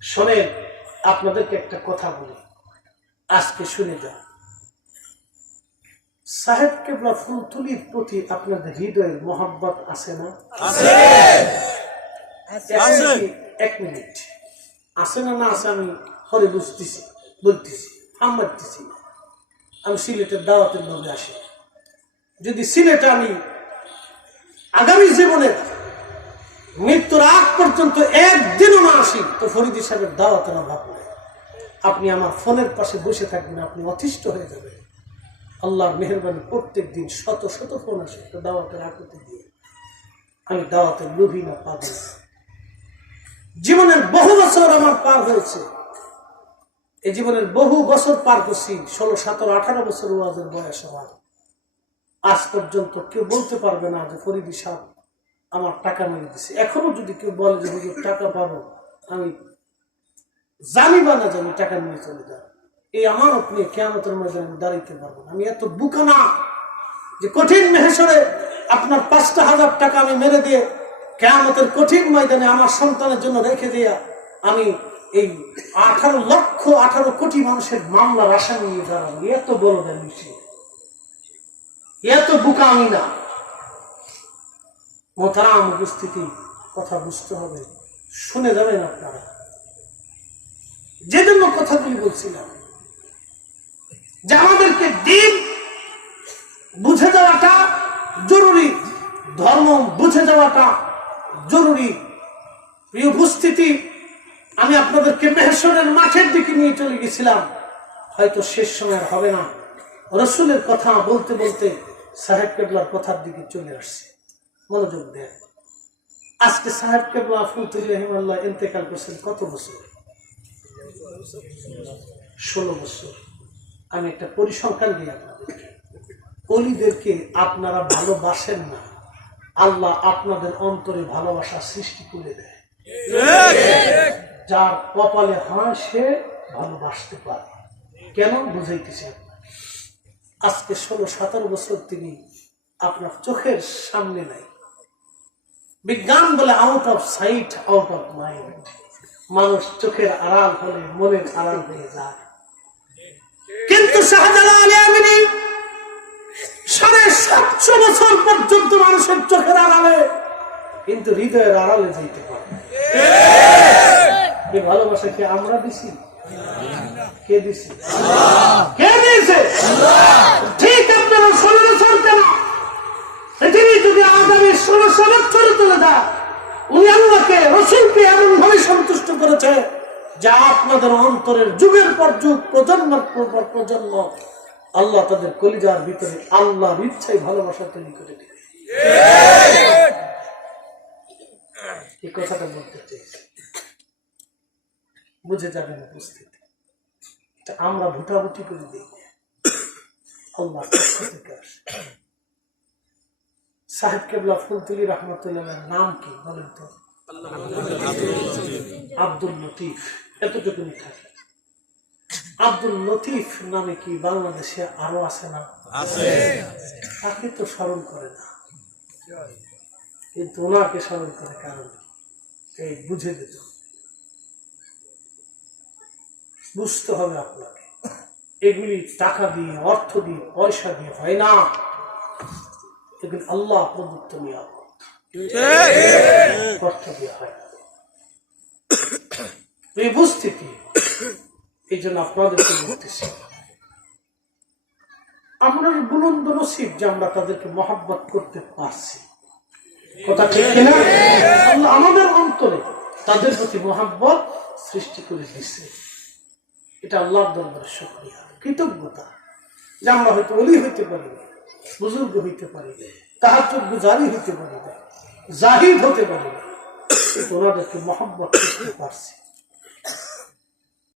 শোনেন, আপনাদেরকে একটা কথা বলি, আজকে শুনে যান। সাহেব কেবলা ফুলতুলির প্রতি আপনাদের হৃদয়ের মোহাব্বত আছে না? এক মিনিট, আছে না? না আছে আমি হরে বুঝতেছি, বলতেছি, হামতেছি। আমি সিলেটের দাওয়াতের ভাবে আসি। যদি সিলেটে আমি আগামী জীবনের মৃত্যুর আগ পর্যন্ত একদিনও না আসি, তো ফরিদী সাহেবের দাওয়াতের অভাব নেই। আপনি আমার ফোনের পাশে বসে থাকবেন, আপনি অতিষ্ঠ হয়ে যাবেন। আল্লাহর মেহেরবানি, প্রত্যেক দিন শত শত ফোন আসে একটা দাওয়াতের আকুতি দিয়ে। আমি দাওয়াতের লোভী না, পাগল। জীবনের বহু বছর আমার পার হয়েছে, এই জীবনের বহু বছর পার করছি, 16, 17, 18 বছর ওয়াজের বয়স আমার। আজ পর্যন্ত কেউ বলতে পারবে না যে ফরিদী সাহেব আমার টাকা মেরে দিছে। এখনো যদি কেউ বলে যে হুজুর টাকা পাবো, আমি জানি বা না জানি টাকা নিয়ে চলে যায়। এই আমানত নিয়ে কিয়ামতের ময়দানে দাঁড়াইতে পারবো না। আমি এত বুকা না যে কঠিন মেহেশরে আপনার 5,000 টাকা আমি মেরে দিয়ে কিয়ামতের কঠিন ময়দানে আমার সন্তানের জন্য রেখে দিয়া আমি এই 18 কোটি মানুষের মামলার আসামি নিয়ে দাঁড়াবো। এত বড় বিষয়, এত বুকা আমি না। মোহতারাম উপস্থিতি, কথা বুঝতে হবে, শুনে যাবেন আপনারা। যে জন্য কথাগুলি বলছিলাম যে আমাদেরকে দিন বুঝে যাওয়াটা জরুরি, ধর্ম বুঝে যাওয়াটা জরুরি। প্রিয় উপস্থিতি, আমি আপনাদেরকে মেহশরের মাঠের দিকে নিয়ে চলে গেছিলাম। হয়তো শেষ সময় হবে না, রসুলের কথা বলতে বলতে সাহেব কেবলার কথার দিকে চলে আসছে। মনোযোগ দেন। আজকে সাহেব কেবলা ফুলতুলি রাহিমাহুল্লাহ ইন্তেকাল করছেন কত বছর? 16 বছর। আমি একটা পরিসংখ্যান দিই আপনাদেরকে। অলিদেরকে আপনারা ভালোবাসেন না, আল্লাহ আপনাদের অন্তরে ভালোবাসা সৃষ্টি করে দেয়। যার কপালে হয় সে ভালোবাসতে পারে। কেন বুঝাইতেছি আপনার? আজকে 16-17 বছর তিনি আপনার চোখের সামনে নাই। বিজ্ঞান বলে out of sight, out of mind. মানুষ চোখের আড়াল হলে মনের আড়াল হয়ে যায়। কিন্তু শাহজালাল আমিনী 750 বছর পর্যন্ত মানুষের চোখের আড়ালে, কিন্তু হৃদয়ের আড়ালে যেতে পারে। এই ভালোবাসা কি আমরা দিছি? কে দিছে? কে দিয়েছে? ঠিক আপনারা 16 বছর কেন, পৃথিবী যদি আগামী 1600 বছরে চলে যায়, উনি আল্লাহকে, রসুলকে এমন ভাবে সন্তুষ্ট করেছে যা আপনাদের অন্তরের যুগের পর যুগ, প্রজন্মের পর প্রজন্ম আল্লাহ তাদের কলিজার ভিতরে আল্লাহর ইচ্ছায় ভালোবাসা তৈরি করে দিবে। এই কথাটা বলতে চাইছি, বুঝে যাবেন উপস্থিতি। এটা আমরা ভুটাভুটি করে দিই, আল্লাহ থেকে আসে। সাহেব কেবলা ফুলতুলি রহমতুল্লাহের নাম কি বলেন তো? আব্দুল লতিফ। এতটুকুনি থাকে। আব্দুল লতিফ নামে কি বাংলাদেশে আরো আছে না? তাকে তো স্মরণ করে না, কিন্তু ওনাকে স্মরণ করে। কারণ এই বুঝে যেত, বুঝতে হবে আপনাকে। এগুলি টাকা দিয়ে, অর্থ দিয়ে, পয়সা দিয়ে হয় না। এগুলি আল্লাহ প্রদত্ত নিয়ামত, অর্থ দিয়ে হয় না। এই উপস্থিতি, এই জন্য আপনাদেরকে বলতেছি, আপনার বুলন্দ নসিব যে আমরা তাদেরকে মহব্বত করতে পারছি। কথা ঠিক কিনা? আল্লাহ আমাদের অন্তরে তাদের প্রতি মহব্বত সৃষ্টি করে দিচ্ছে। এটা আল্লাহর দরবারে শুকরিয়া, কৃতজ্ঞতা যে আমরা হয়তো ওলি হইতে পারি না, বুজুর্গ হইতে পারি না, তাহাজ্জুদ গুজারি হইতে পারি না, জাহিদ হতে পারি না, কিন্তু ওনাদেরকে মহব্বত করতে পারছি।